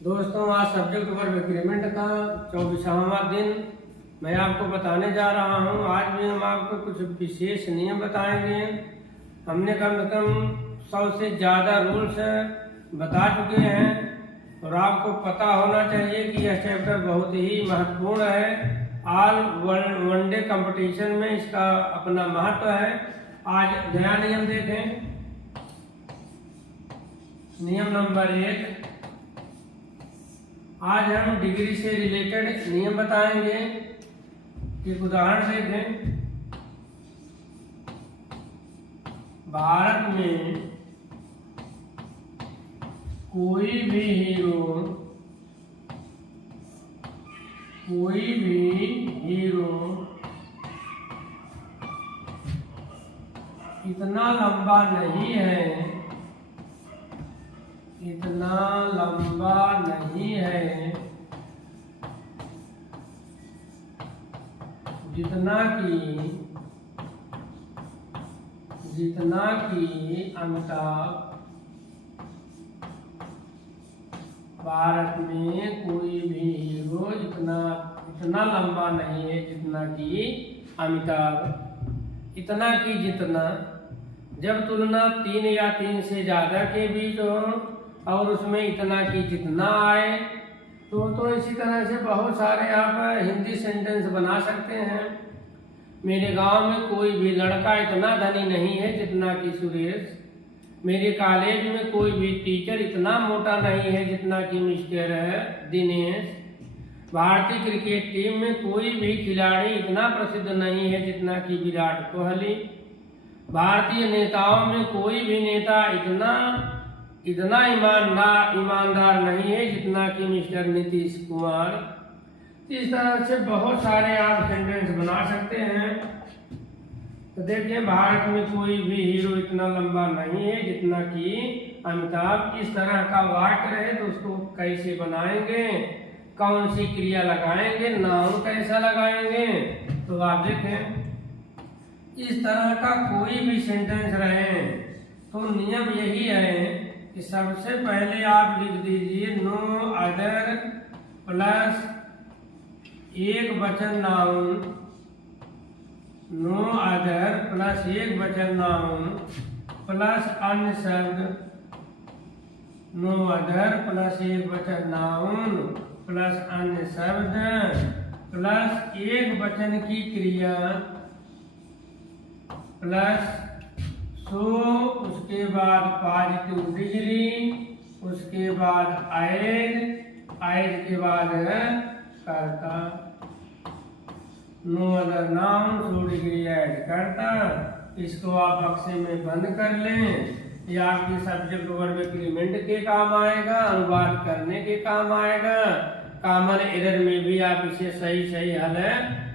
दोस्तों, आज subject verb agreement का 24वां दिन मैं आपको बताने जा रहा हूं। आज भी हम आपको कुछ विशेष नियम बताएंगे। हमने कम से कम 100 से ज़्यादा रूल्स बता चुके हैं और आपको पता होना चाहिए कि यह चैप्टर बहुत ही महत्वपूर्ण है। ऑल वनडे कंपटीशन में इसका अपना महत्व है। आज नया नियम देखें। नियम नंबर 1, आज हम डिग्री से रिलेटेड नियम बताएंगे। एक उदाहरण देखें। भारत में कोई भी हीरो इतना लंबा नहीं है जितना कि अमिताभ। भारत में कोई भी हीरो इतना लंबा नहीं है जितना कि अमिताभ। इतना कि जितना, जब तुलना 3 या 3 से ज़्यादा के बीच हो और उसमें इतना कि जितना आए तो इसी तरह से बहुत सारे आप हिंदी सेंटेंस बना सकते हैं। मेरे गांव में कोई भी लड़का इतना धनी नहीं है जितना कि सुरेश। मेरे कॉलेज में कोई भी टीचर इतना मोटा नहीं है जितना कि मिस्टर दिनेश। भारतीय क्रिकेट टीम में कोई भी खिलाड़ी इतना प्रसिद्ध नहीं है जितना कि विराट कोहली। भारतीय नेताओं में कोई भी नेता इतना ईमानदार नहीं है जितना कि मिस्टर नीतीश कुमार। इस तरह से बहुत सारे आप सेंटेंस बना सकते हैं। तो देखिए, भारत में कोई भी हीरो इतना लंबा नहीं है जितना कि अमिताभ। इस तरह का वाक्य रहे तो उसको कैसे बनाएंगे, कौन सी क्रिया लगाएंगे, नाउन कैसा लगाएंगे, तो आप देखें। इस तरह का कोई भी सेंटेंस रहे तो नियम यही है कि सबसे पहले आप लिख दीजिए नो अदर प्लस एक वचन नाउन। नो अदर प्लस एक वचन नाउन प्लस अन्य शब्द। नो अदर प्लस एक वचन नाउन प्लस अन्य शब्द प्लस एक वचन की क्रिया प्लस सो, उसके बाद पॉजिटिव डिग्री, उसके बाद एज के बाद करता। No other noun, so degree add करता। इसको आप बक्से में बंद कर लें। ये आपके सब्जेक्ट वर्ब एग्रीमेंट के काम आएगा, अनुवाद करने के काम आएगा। कॉमन एरर में भी आप इसे सही हल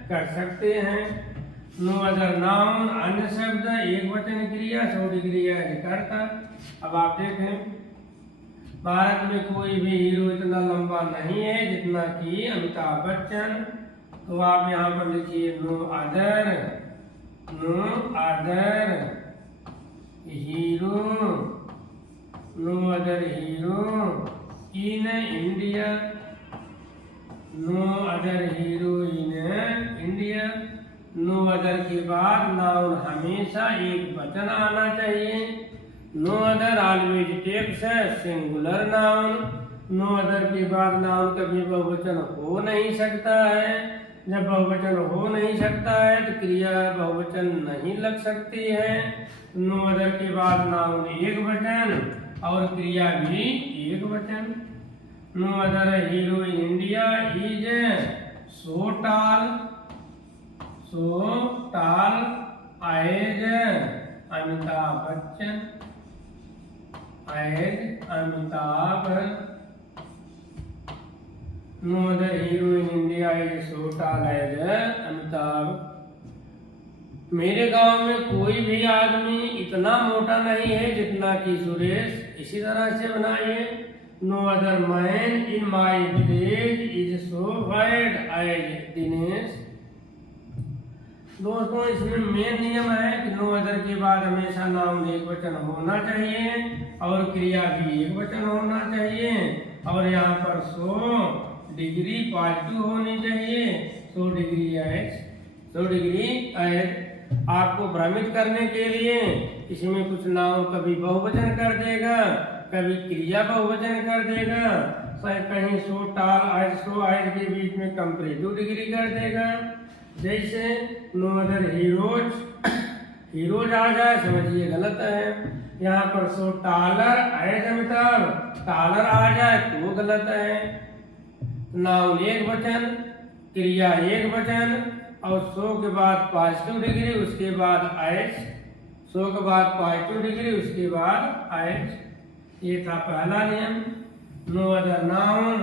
कर सकते हैं। नो अदर नाउन, अन्य शब्द, एक वचन क्रिया, सो डिग्री एड करता। अब आप देखें, भारत में कोई भी हीरो इतना लंबा नहीं है जितना कि अमिताभ बच्चन। तो आप यहाँ पर लिखिए no other hero in India. No other hero in India. No other के बाद नाउन हमेशा एक वचन आना चाहिए। No other always takes singular noun. No other के बाद नाउन कभी बहुवचन हो नहीं सकता है। जब बहुवचन हो नहीं सकता है तो क्रिया बहुवचन नहीं लग सकती है। नो अदर के बाद नाउन एक वचन और क्रिया भी एक वचन। No other hero in India is so tall as Amitabh Bachchan. No other hero in India is so tall as Amitabh. मेरे गांव में कोई भी आदमी इतना मोटा नहीं है जितना कि सुरेश। इसी तरह से बनाइए। No other man in my village is so fat as Dinesh. दोस्तों, इसमें मेन नियम है कि नो अदर के बाद हमेशा नाउन एक वचन होना चाहिए और क्रिया भी एक वचन होना चाहिए। और यहाँ पर 100 डिग्री पॉजिटिव होनी चाहिए, 100 डिग्री एच, 100 डिग्री एच। आपको भ्रमित करने के लिए इसमें कुछ नाउन कभी बहुवचन कर देगा, कभी क्रिया बहुवचन कर देगा, कहीं 100 टाल एच 100 एच के बीच में कंपैरेटिव डिग्री कर देगा। जैसे नो अदर हीरोज, हीरोज आ जाए समझिए गलत है। यहाँ पर 100 टालर एज अमिताभ, टालर आ जाए तो गलत है। नाउन एक वचन, क्रिया एक वचन, और 100 के बाद पॉजिटिव डिग्री, उसके बाद एच, 100 के बाद पॉजिटिव डिग्री, उसके बाद एच। ये था पहला नियम। नो अदर नाउन,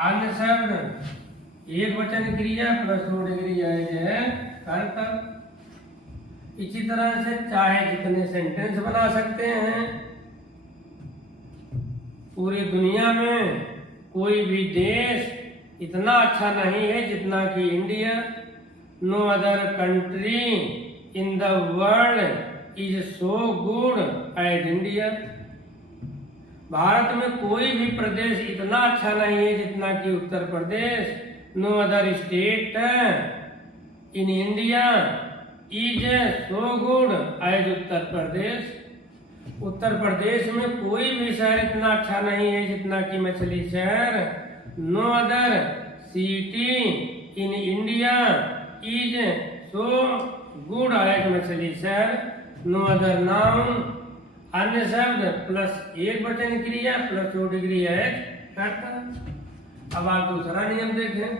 अन्य शब्द एक वचन क्रिया प्लस 100 डिग्री एज है कर्ता। इसी तरह से चाहे जितने सेंटेंस बना सकते हैं। पूरी दुनिया में कोई भी देश इतना अच्छा नहीं है जितना कि India. No other country in the world is so good as India. Bharat में कोई भी प्रदेश इतना अच्छा नहीं है जितना कि Uttar Pradesh. No other state in India is so good as Uttar Pradesh. Uttar Pradesh में कोई भी शहर इतना अच्छा नहीं है जितना कि Machhli Shahar. No other city in India is so good as Machhli Shahar. No other noun, अन्य शब्द प्लस एक वचन क्रिया प्लस 100 डिग्री एज कर्ता। अब आप दूसरा नियम देखें।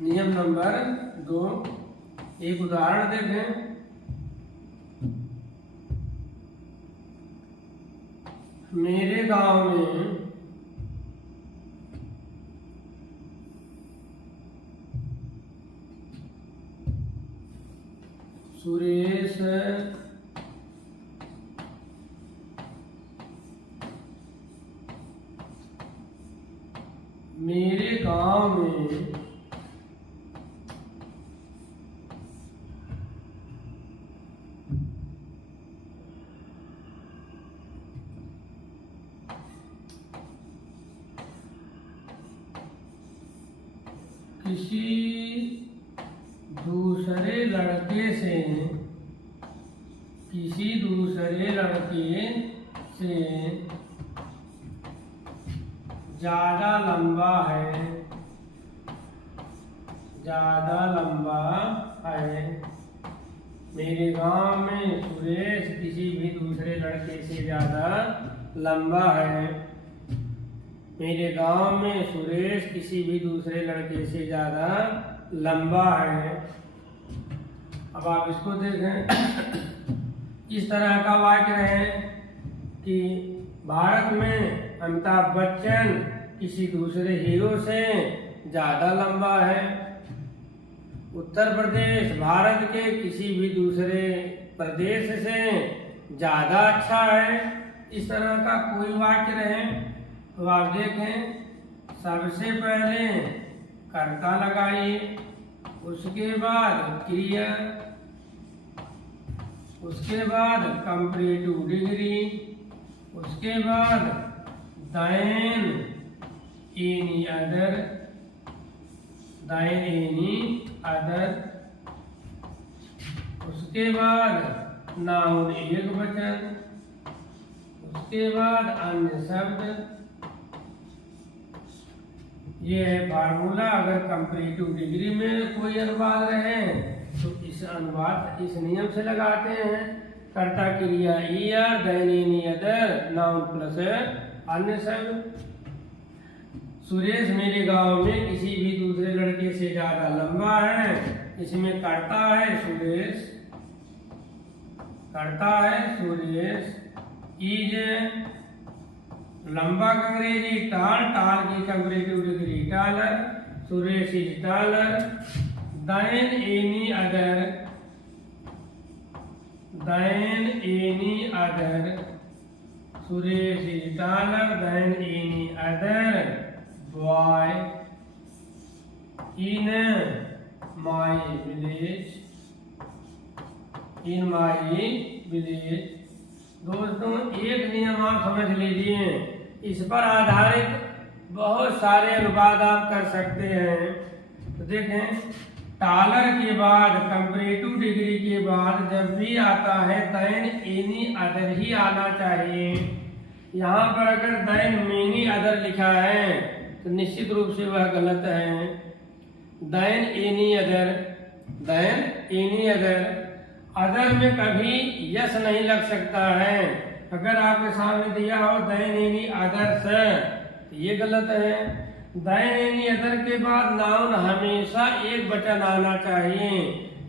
नियम नंबर 2, एक उदाहरण देखें। मेरे गांव में सुरेश मेरे गांव में किसी दूसरे लड़के से ज्यादा लंबा है। मेरे गांव में सुरेश किसी भी दूसरे लड़के से ज्यादा लंबा है। मेरे गांव में सुरेश किसी भी दूसरे लड़के से ज्यादा लंबा है। अब आप इसको देखें। इस तरह का वाक्य है कि भारत में अमिताभ बच्चन किसी दूसरे हीरो से ज्यादा लंबा है। उत्तर प्रदेश भारत के किसी भी दूसरे प्रदेश से ज्यादा अच्छा है। इस तरह का कोई वाक्य रहे तो आप देखें। सबसे पहले कर्ता लगाइए, उसके बाद क्रिया, उसके बाद कंपैरेटिव डिग्री, उसके बाद देन एनी अदर, उसके बाद नाउन एक वचन, उसके बाद अन्य शब्द। ये है फार्मूला। अगर कंपैरेटिव डिग्री में कोई अनुवाद रहे तो इस नियम से लगाते हैं। कर्ता क्रिया er, than any other, noun plus अन्य शब्द। सुरेश मेरे गांव में किसी भी दूसरे लड़के से ज्यादा लंबा है। इसमें कर्ता है सुरेश, इज लंबा का अंग्रेजी टाल, टाल की comparative degree taller, Suresh is taller. Than any other, Suresh is taller than any other boy in my village, दोस्तों एक नियम आप समझ लीजिए, इस पर आधारित बहुत सारे अनुवाद आप कर सकते हैं। तो देखें, डॉलर के बाद कंपैरेटिव डिग्री के बाद जब भी आता है देन एनी अदर ही आना चाहिए। यहाँ पर अगर देन मेनी अदर लिखा है तो निश्चित रूप से वह गलत है। Than any other, than any other, other में कभी यस नहीं लग सकता है। अगर आपके सामने दिया हो देन एनी अदर्स, तो ये गलत है। देन एनी अदर के बाद नाउन हमेशा एक वचन आना चाहिए।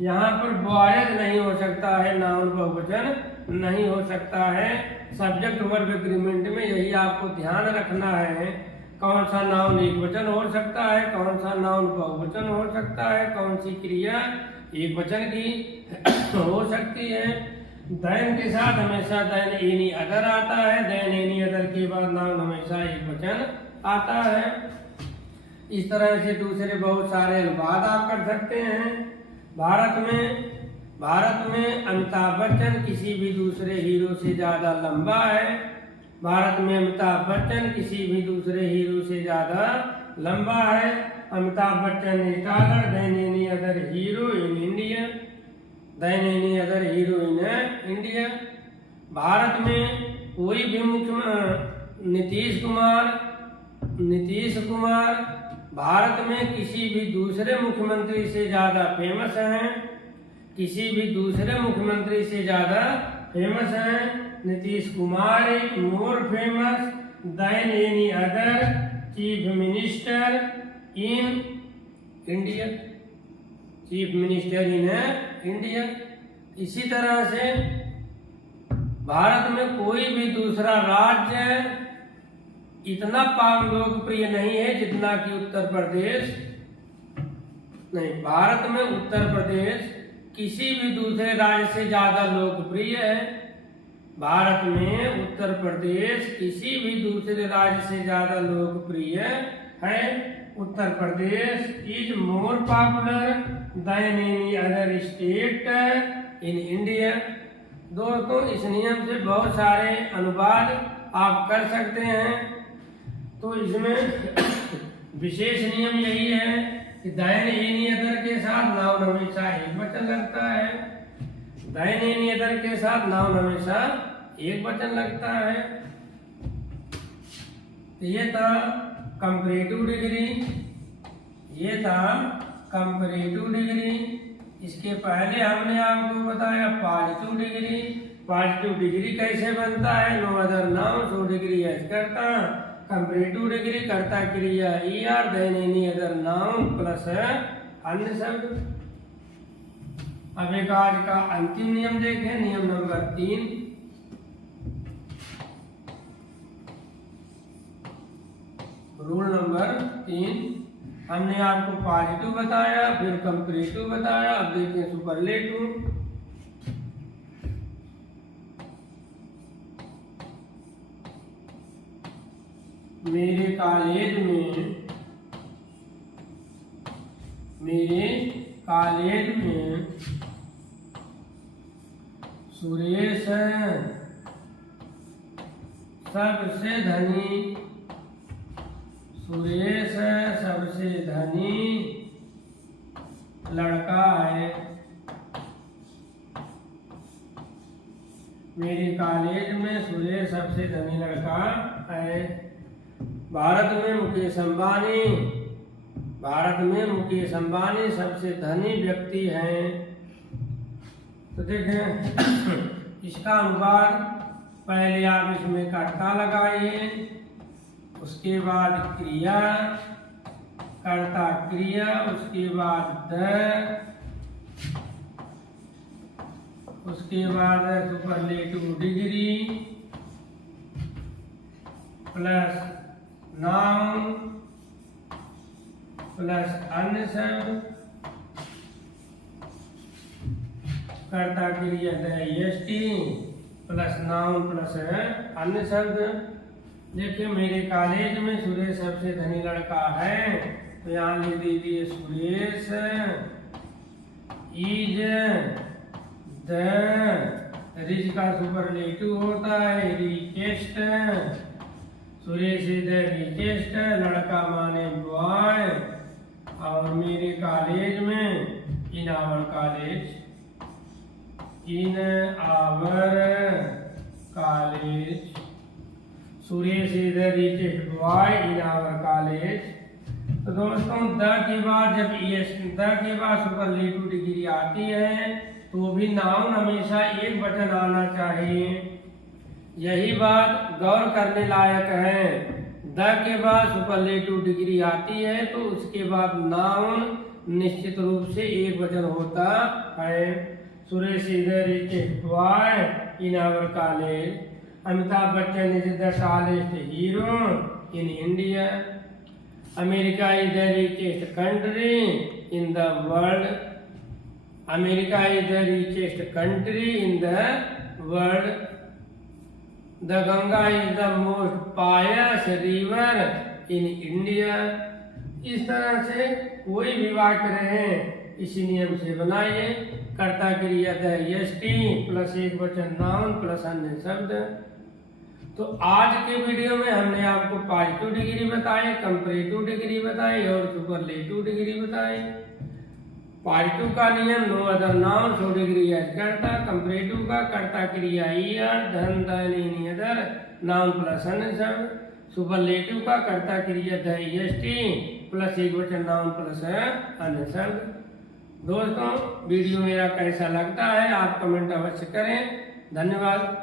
यहाँ पर बॉयज नहीं हो सकता है, नाउन बहुवचन नहीं हो सकता है। सब्जेक्ट वर्ब एग्रीमेंट में यही आपको ध्यान रखना है। कौन सा नाउन एक वचन हो सकता है, कौन सा नाउन बहुवचन हो सकता है, कौन सी क्रिया एक वचन की हो सकती है। देन के साथ हमेशा देन एनी अदर आता है। देन एनी अदर के बाद नाउन हमेशा एक वचन आता है। इस तरह से दूसरे बहुत सारे अनुवाद आप कर सकते हैं। भारत में अमिताभ बच्चन किसी भी दूसरे हीरो से ज्यादा लंबा है। भारत में अमिताभ बच्चन किसी भी दूसरे हीरो से ज्यादा लंबा है। Amitabh Bachchan is taller than any other hero in India, than any other hero in India. Bharat में कोई भी नीतीश कुमार भारत में किसी भी दूसरे मुख्यमंत्री से ज्यादा फेमस हैं। किसी भी दूसरे मुख्यमंत्री से ज्यादा फेमस हैं। Nitish Kumar is more famous than any other chief minister in India, chief minister in India. इसी तरह से भारत में कोई भी दूसरा राज्य इतना लोकप्रिय नहीं है जितना कि उत्तर प्रदेश। नहीं, भारत में उत्तर प्रदेश किसी भी दूसरे राज्य से ज्यादा लोकप्रिय है। भारत में उत्तर प्रदेश किसी भी दूसरे राज्य से ज्यादा लोकप्रिय है। Uttar Pradesh is more popular than any other state in India. दोस्तों इस नियम से बहुत सारे अनुवाद आप कर सकते हैं। तो इसमें विशेष नियम यही है कि देन एनी अदर के साथ नाउन हमेशा एक वचन लगता है। देन एनी अदर के साथ नाउन हमेशा एक वचन लगता है। ये था कंपैरेटिव डिग्री, ये था कंपैरेटिव डिग्री। इसके पहले हमने आपको बताया पॉजिटिव डिग्री। पॉजिटिव डिग्री कैसे बनता है? No other noun so degree as करता। कंपैरेटिव डिग्री करता क्रिया er than any other noun plus अन्य शब्द। अब एक आज का अंतिम नियम देखें, नियम नंबर 3। Rule number 3। हमने आपको पॉजिटिव बताया, फिर कंपैरेटिव बताया, अब देखें सुपरलेटिव। मेरे कॉलेज में सुरेश सबसे धनी लड़का है। मेरे कॉलेज में सुरेश सबसे धनी लड़का है। भारत में मुकेश अंबानी सबसे धनी व्यक्ति हैं। तो देखें इसका अनुवाद, पहले आप इसमें कर्ता लगाइए, उसके बाद क्रिया, कर्ता क्रिया, उसके बाद उसके बाद superlative degree plus noun plus अन्य शब्द, कर्ता क्रिया एसटी प्लस नाउन प्लस अन्य शब्द। देखिए मेरे कॉलेज में सुरेश सबसे धनी लड़का है, तो यहाँ लिख दीजिए सुरेश इज द रिच का सुपरलेटिव होता है richest. Suresh is the richest, लड़का माने बॉय। और मेरे कॉलेज में, in our college, in our college Suresh is the richest boy in our college. तो दोस्तों द के बाद जब द के बाद सुपरलेटिव डिग्री आती है तो भी नाउन हमेशा एक वचन आना चाहिए। यही बात गौर करने लायक है। द के बाद सुपरलेटिव डिग्री आती है तो उसके बाद नाउन निश्चित रूप से एक वचन होता है। Suresh is the richest boy in our college. Amitabh Bachchan is the tallest hero in India. America is the richest country in the world. America is the richest country in the world. The Ganga is the most pious river in India. इस तरह से कोई भी वाक्य रहे इसी नियम से बनाइए। कर्ता क्रिया द एसटी प्लस एक वचन नाउन प्लस अन्य शब्द। तो आज के वीडियो में हमने आपको पॉजिटिव डिग्री बताई, कंपैरेटिव डिग्री बताई और सुपरलेटिव डिग्री बताई। पॉजिटिव का नियम no other noun so degree as कर्ता। कंपैरेटिव का कर्ता क्रिया ईयर धन धन एनी अदर नाउन प्लस अन्य शब्द। सुपरलेटिव का कर्ता क्रिया द एसटी प्लस एक वचन नाउन प्लस अन्य शब्द। दोस्तों वीडियो मेरा कैसा लगता है आप कमेंट अवश्य करें। धन्यवाद।